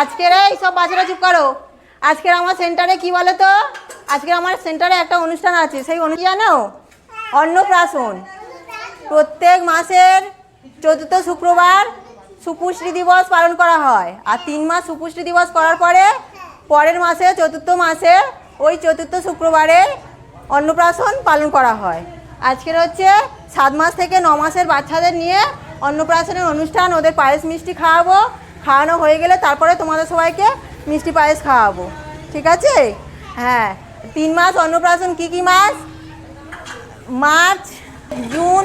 আজকের এই সব বাচ্চারা চুপ করো। আজকের আমার সেন্টারে কি বলো তো আজকের আমার সেন্টারে একটা অনুষ্ঠান আছে, সেই অনুষ্ঠান জানো? অন্নপ্রাশন। প্রত্যেক মাসের চতুর্থ শুক্রবার সুপুষ্টি দিবস পালন করা হয়। আর তিন মাস সুপুষ্টি দিবস করার পরে পরের মাসে, চতুর্থ মাসে ওই চতুর্থ শুক্রবারে অন্নপ্রাশন পালন করা হয়। আজকের হচ্ছে সাত মাস থেকে ন মাসের বাচ্চাদের নিয়ে অন্নপ্রাশনের অনুষ্ঠান, ওদের পায়েস মিষ্টি খাওয়াবো খাওয়ানো হয়ে গেলে তারপরে তোমাদের সবাইকে মিষ্টি পায়েস খাওয়াবো। ঠিক আছে? হ্যাঁ তিন মাস অন্নপ্রাশন কী কী মাস? মার্চ, জুন,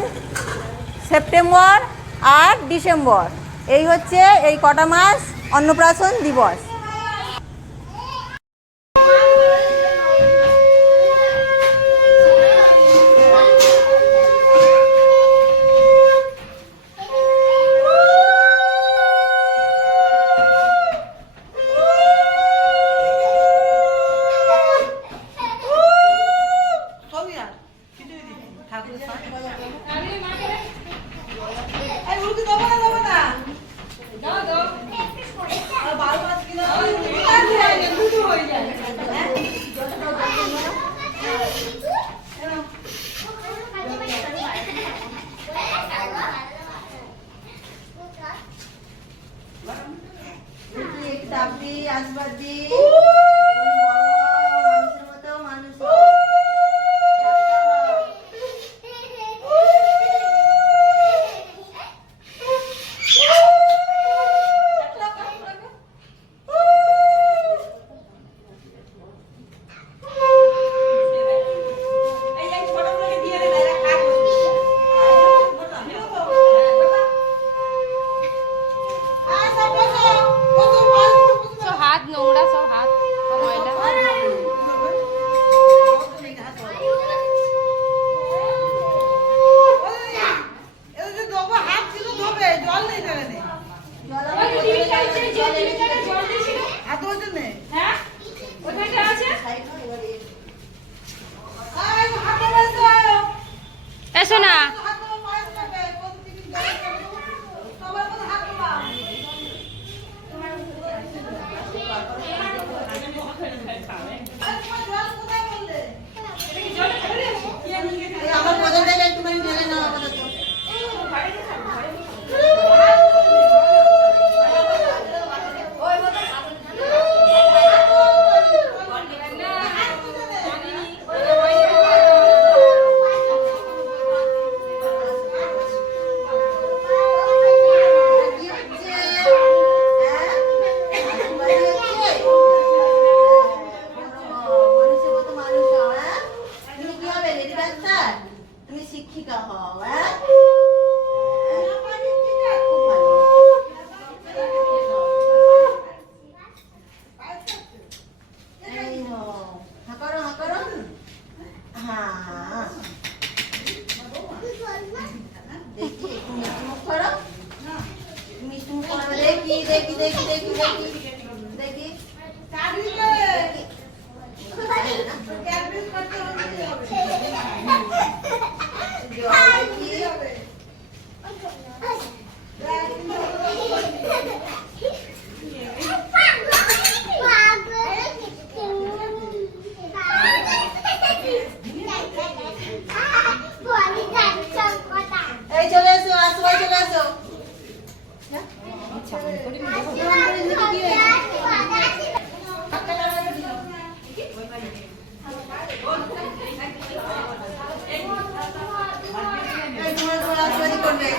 সেপ্টেম্বর আর ডিসেম্বর। এই হচ্ছে এই কটা মাস অন্নপ্রাশন দিবস। এই হা করো হা করো হ্যাঁ। দেখি একটু মিষ্টি মুখ করো। মিষ্টি মুখ করো। দেখি দেখি দেখি দেখি দেখি। দেখি। দেখি জল দেখি এই চলে এসো আর সবাই চলে এসো এই তোমার তোমার করবে?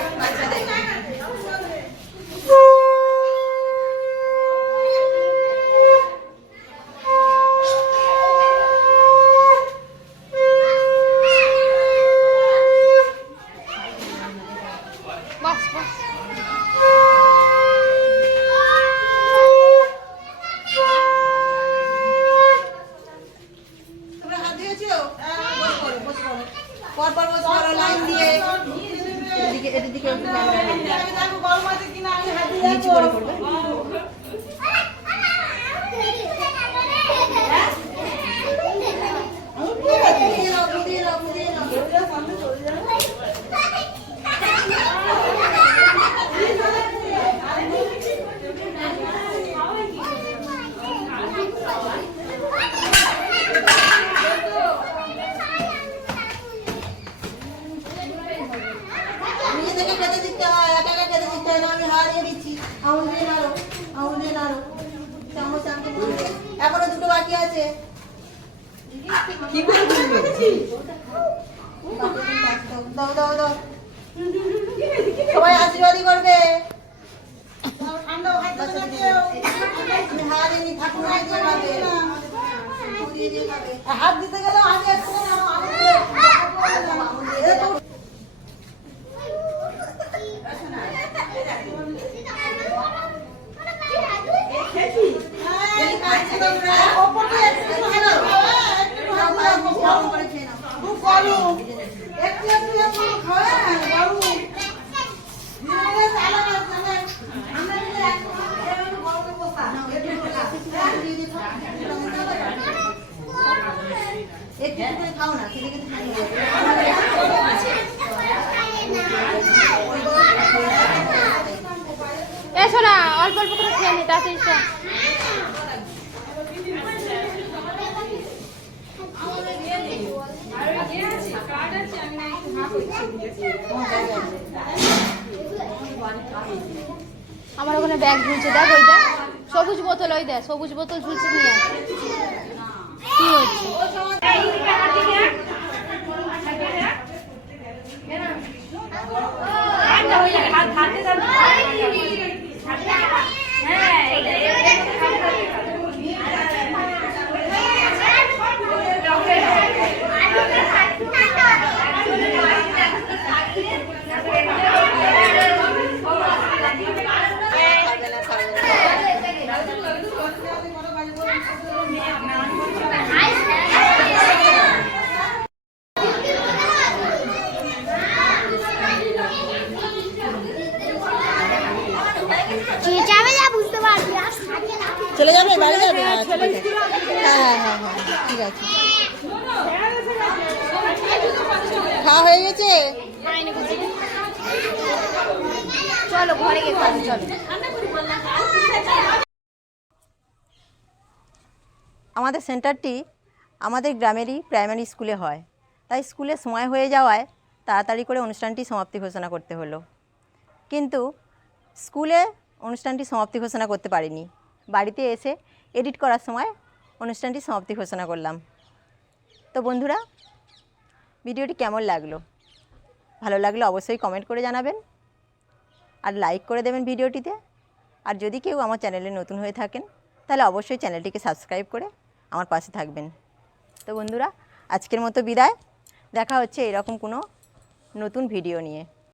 দিয়েছ বস লাইন দিয়ে এদিকে এদিকে নিচু করে করবে আছে। কি দাও দাও দাও। সবাই আশীর্বাদই করবে। হাত দিতে গেলে আগে একটু নাও, আগে দিয়ে মামুন দিয়ে দাও। এই খাচ্ছি তোমরা। ওপরটা একটু ভালো খাওয়া, একটু নাও, ভালো পায়েস মিষ্টি গরম করে খেয়ে নাও। খুব গরম একটু একটু একটু খাওয়া গরম ধীরে ধীরে চালা না চালা আমরা কিন্তু একটু এভাবে গরমে বসা একটু দিয়ে দিয়ে খাও। না খেলে কিন্তু অল্প অল্প করে খেয়ে নি তাড়াতাড়ি এসো। আমার ওখানে ব্যাগ ঝুলছে, দেখ ওই দেখ। সবুজ বোতল, ওই দেখ, সবুজ বোতল ঝুলছে নিয়ে। কি হচ্ছে? খাবে না, খাবে না। চেঁচাবে যা বুঝতে পারবি চলে যাবে? বাড়ি যাবে? আচ্ছা, হ্যাঁ হ্যাঁ হ্যাঁ হ্যাঁ ঠিক আছে। খাওয়া হয়ে গেছে? চলো ঘরে গিয়ে খাব চলো। আমাদের সেন্টারটি আমাদের গ্রামেরই প্রাইমারি স্কুলে হয়। তাই স্কুলে সময় হয়ে যাওয়ায় তাড়াতাড়ি করে অনুষ্ঠানটি সমাপ্তি ঘোষণা করতে হলো। কিন্তু স্কুলে অনুষ্ঠানটি সমাপ্তি ঘোষণা করতে পারিনি। বাড়িতে এসে এডিট করার সময় অনুষ্ঠানটি সমাপ্তি ঘোষণা করলাম। তো বন্ধুরা, ভিডিওটি কেমন লাগল? ভালো লাগলে অবশ্যই কমেন্ট করে জানাবেন আর লাইক করে দেবেন ভিডিওটিতে। আর যদি কেউ আমার চ্যানেলে নতুন হয়ে থাকেন, তাহলে অবশ্যই চ্যানেলটিকে সাবস্ক্রাইব করে আমার পাশে থাকবেন। তো বন্ধুরা, আজকের মতো বিদায়। দেখা হচ্ছে এরকম কোনো নতুন ভিডিও নিয়ে।